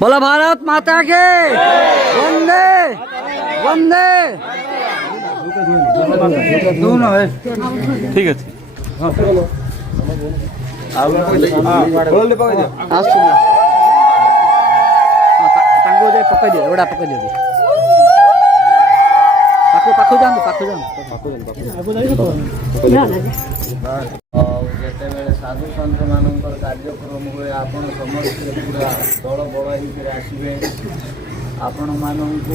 बोला भारत माता के वंदे वंदे। ठीक है पकड़ दियो रोड़ा पकड़ दियो पाखु पाखु जान पाखु जान ଯେତେବେଳେ ସାଧୁ ସନ୍ଥ ମାନଙ୍କର କାର୍ଯ୍ୟକ୍ରମ ହୁଏ ଆପଣ ସମସ୍ତେ ପୁରା ଦଳ ବଳ ହେଇକରି ଆସିବେ। ଆପଣମାନଙ୍କୁ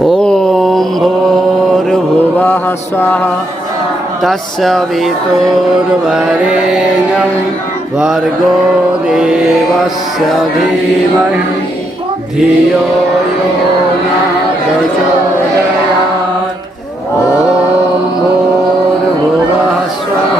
ओम भूर्भुवः स्वः तस्य वितुर्वरेण्यं भर्गो देवस्य धीमहि धियो यो नः प्रचोदयात्। ओम भूर्भुवः स्वः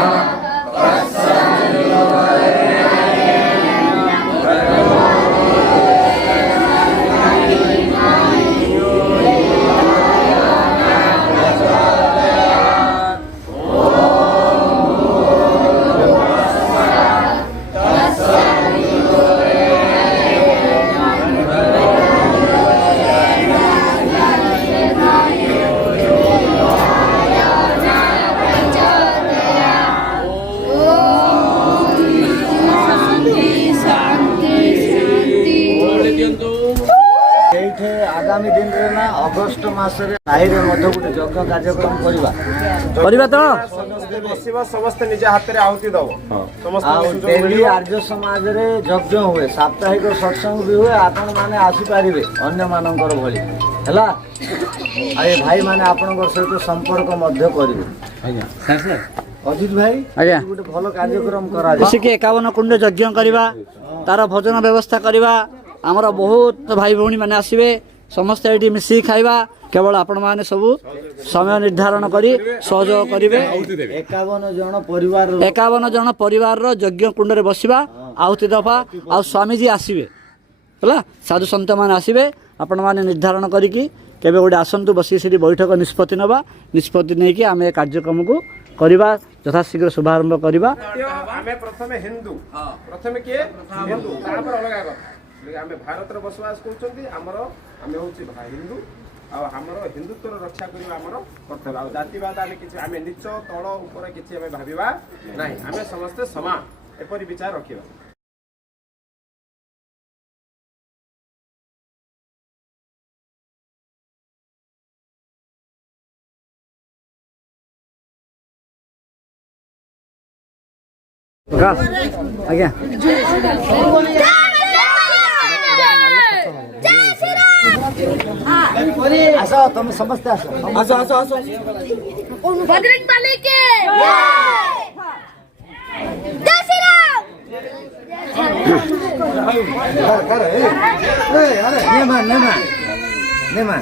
आगामी दिन रे ना अगस्त मासरे साहिरे मध्य गोटे यज्ञ कार्यक्रम करबा तो बसिबा समस्त निज हाथ रे आहुति दबो समस्त डेली आर्य समाज रे यज्ञ हुए साप्ताहिक सत्संग भी हुए आपण माने आसी पारिबे अन्य मानकर भली हला आए भाई माने आपनकर सहित संपर्क मध्य करिवे। आज्ञा सर सर अजित भाई आज्ञा गोटे भलो कार्यक्रम करा जैसे कि 51 कुंड यज्ञ करवा तार भोजन व्यवस्था करवा आमर बहुत भाई भौणी मैंने आसवे समस्त ये मिसिक खाइबा केवल आपण माने सब समय निर्धारण करी सहयोग करेंगे। 51 जन परिवार यज्ञ कुंड रे बसिबा आहुति दफा आ स्वामी जी आसवे है साधु सन्त मान आसवे आपण माने निर्धारण करी केबे गोटे आसंतु बसी से बैठक निष्पत्ति नवा निष्पत्ति नहीं कि आम कार्यक्रम को करवा यथाशीघ्र शुभारंभ करवा। आमे प्रथमे हिंदू प्रथमे के हिंदू तापर अलगा आमे भारत रे बसवास करछंती हमर आमे होछि हिंदू आ हमर हिंदुत्व रक्षा करबा हमर कर्तव्य आ जातिवाद आमे किछि आमे नीच तळ ऊपर किछि आमे भाबिबा नाही आमे समस्त समान एपरि विचार रखिबा। आज्ञा आसो तुम समस्त आसो आसो आसो आसो बजरंग बली के जय श्री राम। कर अरे नेमा